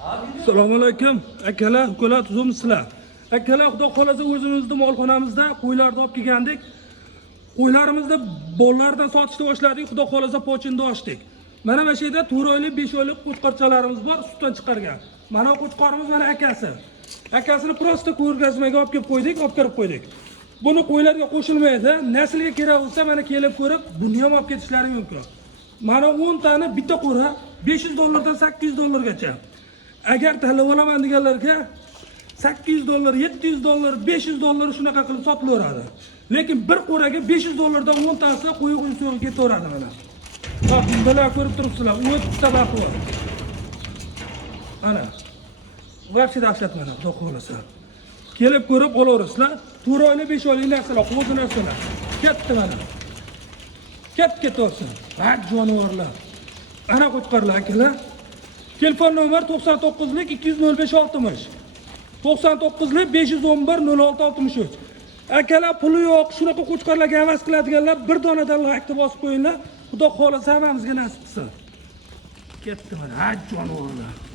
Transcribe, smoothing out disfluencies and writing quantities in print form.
Assalomu alaykum. Akalar, ukalar, tuzumsizlar. Akalar, xudo xolasa o'zimizning molxonamizda qo'ylarni olib kelgandik. Qo'ylarimizni bollardan sotishni boshladik, xudo xolasa pochinda ochdik. Mana bu yerda 4 oylik, 5 oylik qo'chqarchalarimiz bor, sutdan chiqargan. Mana qo'chqarimiz mana akasi. Akasini prosta ko'rgazmaga olib kelib qo'ydik, olib kirib qo'ydik. Buni qo'ylarga qo'shilmaydi. Naslga kerak bo'lsa mana kelib ko'rib, buni ham olib ketishlari mumkin. Mana 10 tani bitta qo'ra $500 dan $800 gacha. Agar tanlab olaman deganlarga $800, $700, $500 shunaqa qilib sotilaveradi. Lekin bir qo'raga $500 dan 10 tasi qo'y suyugi ketaveradi mana. Bak, bundalar ko'rib turibsizlar. O'ta baquvvat. Ana. Vaqti dahshat mana, xudo xolasa. Kelib ko'rib olaverasizlar. 4 oylik, 5 oylik narsalar, qo'zi narsalar. Ketdi mana. Ketaversin. Ha, jonivorlar. Ana qo'chqarlar akalar. Telefon nomer 99lik 20560. 99lik 511 0663. Akalar puli yo'q, shunaqa qo'chqarlarga havas qiladiganlar bir donadan like bosib qo'yinglar. Xudo xolasa hammamizga nasib qilsin. Ketdi mana, ha jonivorlar.